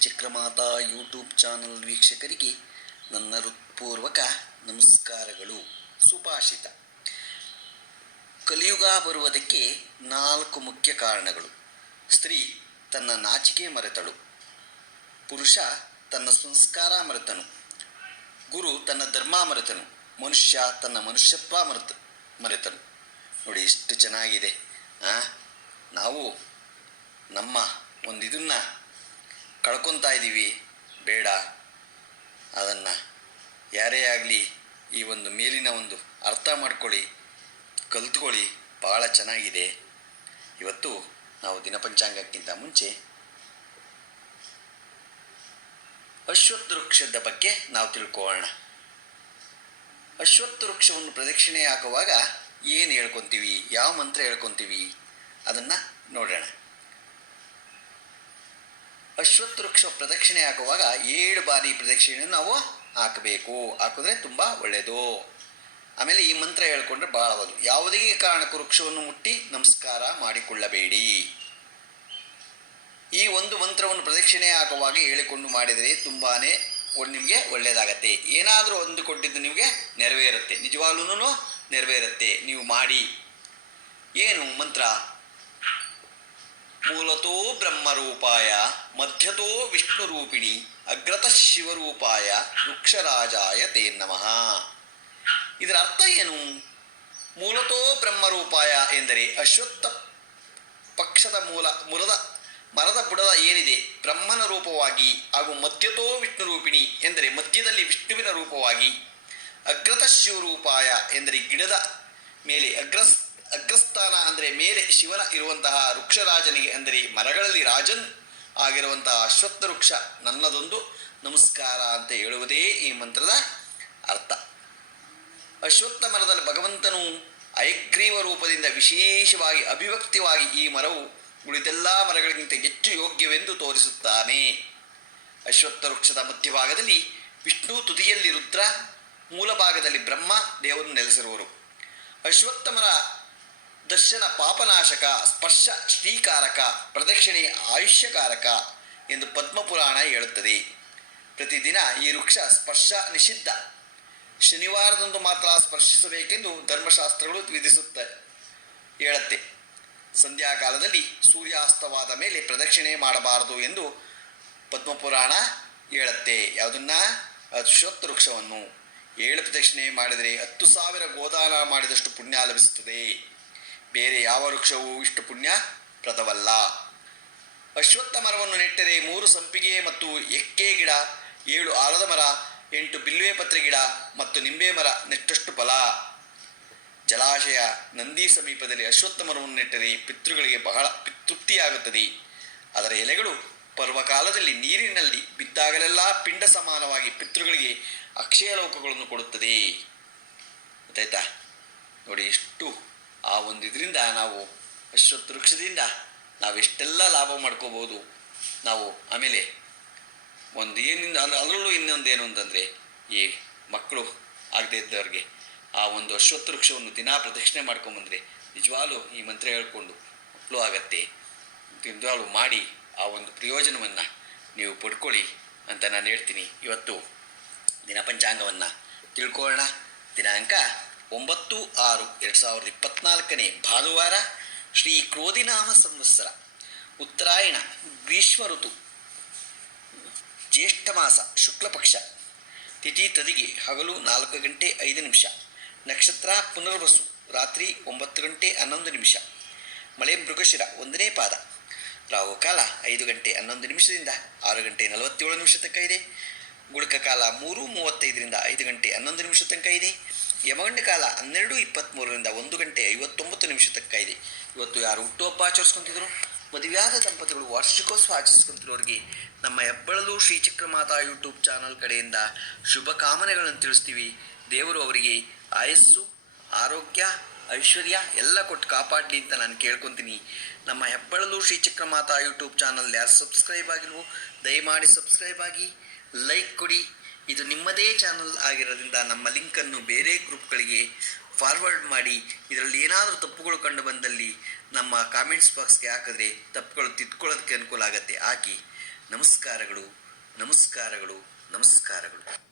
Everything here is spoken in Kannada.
ಚಕ್ರಮಾತಾ ಯೂಟ್ಯೂಬ್ ಚಾನಲ್ ವೀಕ್ಷಕರಿಗೆ ನನ್ನ ಹೃತ್ಪೂರ್ವಕ ನಮಸ್ಕಾರಗಳು. ಸುಭಾಷಿತ. ಕಲಿಯುಗ ಬರುವುದಕ್ಕೆ ನಾಲ್ಕು ಮುಖ್ಯ ಕಾರಣಗಳು. ಸ್ತ್ರೀ ತನ್ನ ನಾಚಿಕೆ ಮರೆತಳು. ಪುರುಷ ತನ್ನ ಸಂಸ್ಕಾರ ಮರೆತನು. ಗುರು ತನ್ನ ಧರ್ಮ ಮರೆತನು. ಮನುಷ್ಯ ತನ್ನ ಮನುಷ್ಯತ್ವ ಮರೆತ, ಮರೆತನು. ನೋಡಿ ಎಷ್ಟು ಚೆನ್ನಾಗಿದೆ ನಾವು ನಮ್ಮ ಒಂದು ಇದನ್ನು ಕಳ್ಕೊತಾ ಇದ್ದೀವಿ ಬೇಡ. ಅದನ್ನು ಯಾರೇ ಆಗಲಿ ಈ ಒಂದು ಮೇಲಿನ ಒಂದು ಅರ್ಥ ಮಾಡ್ಕೊಳ್ಳಿ, ಕಲ್ತ್ಕೊಳ್ಳಿ. ಭಾಳ ಚೆನ್ನಾಗಿದೆ. ಇವತ್ತು ನಾವು ದಿನಪಂಚಾಂಗಕ್ಕಿಂತ ಮುಂಚೆ ಅಶ್ವತ್ಥ ವೃಕ್ಷದ ಬಗ್ಗೆ ನಾವು ತಿಳ್ಕೊಳ್ಳೋಣ. ಅಶ್ವತ್ಥ ವೃಕ್ಷವನ್ನು ಪ್ರದಕ್ಷಿಣೆ ಹಾಕುವಾಗ ಏನು ಹೇಳ್ಕೊತೀವಿ? ಯಾವ ಮಂತ್ರ ಹೇಳ್ಕೊತೀವಿ? ಅದನ್ನು ನೋಡೋಣ. ಅಶ್ವತ್ಥ ವೃಕ್ಷ ಪ್ರದಕ್ಷಿಣೆ ಹಾಕುವಾಗ ಏಳು ಬಾರಿ ಪ್ರದಕ್ಷಿಣೆ ನಾವು ಹಾಕಬೇಕು. ಹಾಕಿದ್ರೆ ತುಂಬ ಒಳ್ಳೆಯದು ಆಮೇಲೆ ಈ ಮಂತ್ರ ಹೇಳ್ಕೊಂಡ್ರೆ ಭಾಳ ಅದು ಯಾವುದೇ ಕಾರಣಕ್ಕೂ ವೃಕ್ಷವನ್ನು ಮುಟ್ಟಿ ನಮಸ್ಕಾರ ಮಾಡಿಕೊಳ್ಳಬೇಡಿ. ಈ ಒಂದು ಮಂತ್ರವನ್ನು ಪ್ರದಕ್ಷಿಣೆ ಹಾಕುವಾಗ ಹೇಳಿಕೊಂಡು ಮಾಡಿದರೆ ತುಂಬಾ ನಿಮಗೆ ಒಳ್ಳೆಯದಾಗತ್ತೆ ಏನಾದರೂ ಅಂದುಕೊಂಡಿದ್ದು ನಿಮಗೆ ನೆರವೇರುತ್ತೆ. ನಿಜವಾಗ್ಲೂ ನೆರವೇರುತ್ತೆ. ನೀವು ಮಾಡಿ. ಏನು ಮಂತ್ರ? ಮೂಲತೋ ಬ್ರಹ್ಮರೂಪಾಯ, ಮಧ್ಯತೋ ವಿಷ್ಣುರೂಪಿಣಿ ಅಗ್ರತಃ ಶಿವರೂಪಾಯ ವೃಕ್ಷರಾಜಾಯ ತೇ ನಮಃ. ಇದರ ಅರ್ಥ ಏನು? ಮೂಲತೋ ಬ್ರಹ್ಮರೂಪಾಯ ಎಂದರೆ ಅಶ್ವತ್ಥ ಪಕ್ಷದ ಮೂಲ, ಮೂಲದ, ಮರದ ಬುಡದ ಏನಿದೆ? ಬ್ರಹ್ಮನ ರೂಪವಾಗಿ ಹಾಗೂ ಮಧ್ಯತೋ ವಿಷ್ಣು ರೂಪಿಣಿ ಎಂದರೆ ಮಧ್ಯದಲ್ಲಿ ವಿಷ್ಣುವಿನ ರೂಪವಾಗಿ ಅಗ್ರತ ಶಿವರೂಪಾಯ ಎಂದರೆ ಗಿಡದ ಮೇಲೆ ಅಗ್ರಸ್ ಅಂದರೆ ಮೇಲೆ ಶಿವನ ಇರುವಂತಹ ವೃಕ್ಷರಾಜನಿಗೆ ಅಂದರೆ ಮರಗಳಲ್ಲಿ ರಾಜನ್ ಆಗಿರುವಂತಹ ಅಶ್ವತ್ಥ ವೃಕ್ಷ ನನ್ನದೊಂದು ನಮಸ್ಕಾರ ಅಂತ ಹೇಳುವುದೇ ಈ ಮಂತ್ರದ ಅರ್ಥ. ಅಶ್ವತ್ಥ ಮರದಲ್ಲಿ ಭಗವಂತನು ಐಗ್ರೀವ ರೂಪದಿಂದ ವಿಶೇಷವಾಗಿ ಅಭಿವ್ಯಕ್ತಿವಾಗಿ ಈ ಮರವು ಉಳಿದೆಲ್ಲ ಮರಗಳಿಗಿಂತ ಹೆಚ್ಚು ಯೋಗ್ಯವೆಂದು ತೋರಿಸುತ್ತಾನೆ. ಅಶ್ವತ್ಥ ವೃಕ್ಷದ ಮಧ್ಯಭಾಗದಲ್ಲಿ ವಿಷ್ಣು ತುದಿಯಲ್ಲಿ ರುದ್ರ ಮೂಲಭಾಗದಲ್ಲಿ ಬ್ರಹ್ಮ ದೇವರು ನೆಲೆಸಿರುವರು. ಅಶ್ವತ್ಥ ಮರ ದರ್ಶನ ಪಾಪನಾಶಕ, ಸ್ಪರ್ಶ ಶ್ರೀಕಾರಕ, ಪ್ರದಕ್ಷಿಣೆ ಆಯುಷ್ಯಕಾರಕ ಎಂದು ಪದ್ಮಪುರಾಣ ಹೇಳುತ್ತದೆ. ಪ್ರತಿದಿನ ಈ ವೃಕ್ಷ ಸ್ಪರ್ಶ ನಿಷಿದ್ಧ. ಶನಿವಾರದಂದು ಮಾತ್ರ ಸ್ಪರ್ಶಿಸಬೇಕೆಂದು ಧರ್ಮಶಾಸ್ತ್ರಗಳು ವಿಧಿಸುತ್ತೆ ಹೇಳುತ್ತೆ. ಸಂಧ್ಯಾಕಾಲದಲ್ಲಿ ಸೂರ್ಯಾಸ್ತವಾದ ಮೇಲೆ ಪ್ರದಕ್ಷಿಣೆ ಮಾಡಬಾರದು ಎಂದು ಪದ್ಮಪುರಾಣ ಹೇಳುತ್ತೆ. ಯಾವುದನ್ನ? ಅಶ್ವತ್ಥ ವೃಕ್ಷವನ್ನು. ಏಳು ಪ್ರದಕ್ಷಿಣೆ ಮಾಡಿದರೆ ಹತ್ತು ಸಾವಿರ ಗೋದಾನ ಮಾಡಿದಷ್ಟು ಪುಣ್ಯ ಲಭಿಸುತ್ತದೆ. ಬೇರೆ ಯಾವ ವೃಕ್ಷವೂ ಇಷ್ಟು ಪುಣ್ಯ ಪ್ರದವಲ್ಲ ಅಶ್ವತ್ಥ ಮರವನ್ನು ನೆಟ್ಟರೆ ಮೂರು ಸಂಪಿಗೆ ಮತ್ತು ಎಕ್ಕೆ ಗಿಡ, ಏಳು ಆಲದ ಮರ, ಎಂಟು ಬಿಲ್ವೆ ಪತ್ರೆ ಗಿಡ ಮತ್ತು ನಿಂಬೆ ಮರ ನೆಟ್ಟಷ್ಟು ಫಲ. ಜಲಾಶಯ ನಂದಿ ಸಮೀಪದಲ್ಲಿ ಅಶ್ವತ್ಥ ಮರವನ್ನು ನೆಟ್ಟರೆ ಪಿತೃಗಳಿಗೆ ಬಹಳ ತೃಪ್ತಿಯಾಗುತ್ತದೆ ಅದರ ಎಲೆಗಳು ಪರ್ವಕಾಲದಲ್ಲಿ ನೀರಿನಲ್ಲಿ ಬಿದ್ದಾಗಲೆಲ್ಲ ಪಿಂಡ ಸಮಾನವಾಗಿ ಪಿತೃಗಳಿಗೆ ಅಕ್ಷಯ ಲೋಕಗಳನ್ನು ಕೊಡುತ್ತದೆ. ಗೊತ್ತಾಯ್ತಾ? ನೋಡಿ ಎಷ್ಟು ಆ ಒಂದು ಇದರಿಂದ ನಾವು ಅಶ್ವತ್ವೃಕ್ಷದಿಂದ ನಾವೆಷ್ಟೆಲ್ಲ ಲಾಭ ಮಾಡ್ಕೋಬೋದು. ನಾವು ಆಮೇಲೆ ಒಂದು ಏನಿಂದ ಅಂದ್ರೆ ಅದರಲ್ಲೂ ಇನ್ನೊಂದು ಏನು ಅಂತಂದರೆ ಈ ಮಕ್ಕಳು ಆಗದೇ ಇದ್ದವ್ರಿಗೆ ಆ ಒಂದು ಅಶ್ವತ್ವೃಕ್ಷವನ್ನು ದಿನಾ ಪ್ರದಕ್ಷಿಣೆ ಮಾಡ್ಕೊಂಬಂದರೆ ನಿಜವಾಗ್ಲೂ ಈ ಮಂತ್ರ ಹೇಳ್ಕೊಂಡು ಮಕ್ಕಳು ಆಗತ್ತೆ. ನಿಜವಾಗ್ಲೂ ಮಾಡಿ ಆ ಒಂದು ಪ್ರಯೋಜನವನ್ನು ನೀವು ಪಡ್ಕೊಳ್ಳಿ ಅಂತ ನಾನು ಹೇಳ್ತೀನಿ. ಇವತ್ತು ದಿನಪಂಚಾಂಗವನ್ನು ತಿಳ್ಕೊಳ್ಳೋಣ. ದಿನಾಂಕ ಒಂಬತ್ತು ಆರು ಎರಡು ಸಾವಿರದ ಇಪ್ಪತ್ನಾಲ್ಕನೇ ಭಾನುವಾರ ಶ್ರೀ ಕ್ರೋಧಿನಾಮ ಸಂವತ್ಸರ. ಉತ್ತರಾಯಣ ಗ್ರೀಷ್ಮ ಋತು, ಜ್ಯೇಷ್ಠ ಮಾಸ, ಶುಕ್ಲಪಕ್ಷ. ತಿಥಿ ತದಿಗೆ ಹಗಲು ನಾಲ್ಕು ಗಂಟೆ ಐದು ನಿಮಿಷ. ನಕ್ಷತ್ರ ಪುನರ್ವಸು, ರಾತ್ರಿ ಒಂಬತ್ತು ಗಂಟೆ ಹನ್ನೊಂದು ನಿಮಿಷ. ಮಳೆ ಮೃಗಶಿರ, ಒಂದನೇ ಪಾದ. ರಾಹುಕಾಲ ಐದು ಗಂಟೆ ಹನ್ನೊಂದು ನಿಮಿಷದಿಂದ ಆರು ಗಂಟೆ ನಲವತ್ತೇಳು ನಿಮಿಷ ತನಕ ಇದೆ. ಗುಡಕ ಕಾಲ ಮೂರು ಮೂವತ್ತೈದರಿಂದ ಐದು ಗಂಟೆ ಹನ್ನೊಂದು ನಿಮಿಷ ತನಕ ಇದೆ. ಯಮಗಂಡ ಕಾಲ ಹನ್ನೆರಡು ಇಪ್ಪತ್ತ್ಮೂರರಿಂದ ಒಂದು ಗಂಟೆ ಐವತ್ತೊಂಬತ್ತು ನಿಮಿಷ ತಕ್ಕ ಇದೆ. ಇವತ್ತು ಯಾರು ಹುಟ್ಟುಹಬ್ಬ ಆಚರಿಸ್ಕೊಂತಿದ್ರು? ಮದುವೆಯಾದ ದಂಪತಿಗಳು ವಾರ್ಷಿಕೋತ್ಸವ ಆಚರಿಸ್ಕೊಂತಿರೋರಿಗೆ ನಮ್ಮ ಹೆಬ್ಬಳಲು ಶ್ರೀಚಕ್ರಮಾತಾ ಯೂಟ್ಯೂಬ್ ಚಾನಲ್ ಕಡೆಯಿಂದ ಶುಭ ಕಾಮನೆಗಳನ್ನು ತಿಳಿಸ್ತೀವಿ. ದೇವರು ಅವರಿಗೆ ಆಯಸ್ಸು, ಆರೋಗ್ಯ, ಐಶ್ವರ್ಯ ಎಲ್ಲ ಕೊಟ್ಟು ಕಾಪಾಡಲಿ ಅಂತ ನಾನು ಕೇಳ್ಕೊತೀನಿ. ನಮ್ಮ ಹೆಬ್ಬಳಲು ಶ್ರೀಚಕ್ರಮಾತಾ ಯೂಟ್ಯೂಬ್ ಚಾನಲ್ ಯಾರು ಸಬ್ಸ್ಕ್ರೈಬ್ ಆಗಿಲ್ವೋ, ದಯಮಾಡಿ ಸಬ್ಸ್ಕ್ರೈಬ್ ಆಗಿ, ಲೈಕ್ ಕೊಡಿ. ಇದು ನಿಮ್ಮದೇ ಚಾನಲ್ ಆಗಿರೋದ್ರಿಂದ ನಮ್ಮ ಲಿಂಕನ್ನು ಬೇರೆ ಗ್ರೂಪ್ಗಳಿಗೆ ಫಾರ್ವರ್ಡ್ ಮಾಡಿ, ಇದರಲ್ಲಿ ಏನಾದರೂ ತಪ್ಪುಗಳು ಕಂಡು ಬಂದಲ್ಲಿ ನಮ್ಮ ಕಾಮೆಂಟ್ಸ್ ಬಾಕ್ಸ್ಗೆ ಹಾಕಿದ್ರೆ ತಪ್ಪುಗಳು ತಿದ್ಕೊಳ್ಳೋದಕ್ಕೆ ಅನುಕೂಲ ಆಗುತ್ತೆ. ಹಾಕಿ. ನಮಸ್ಕಾರಗಳು. ನಮಸ್ಕಾರಗಳು. ನಮಸ್ಕಾರಗಳು.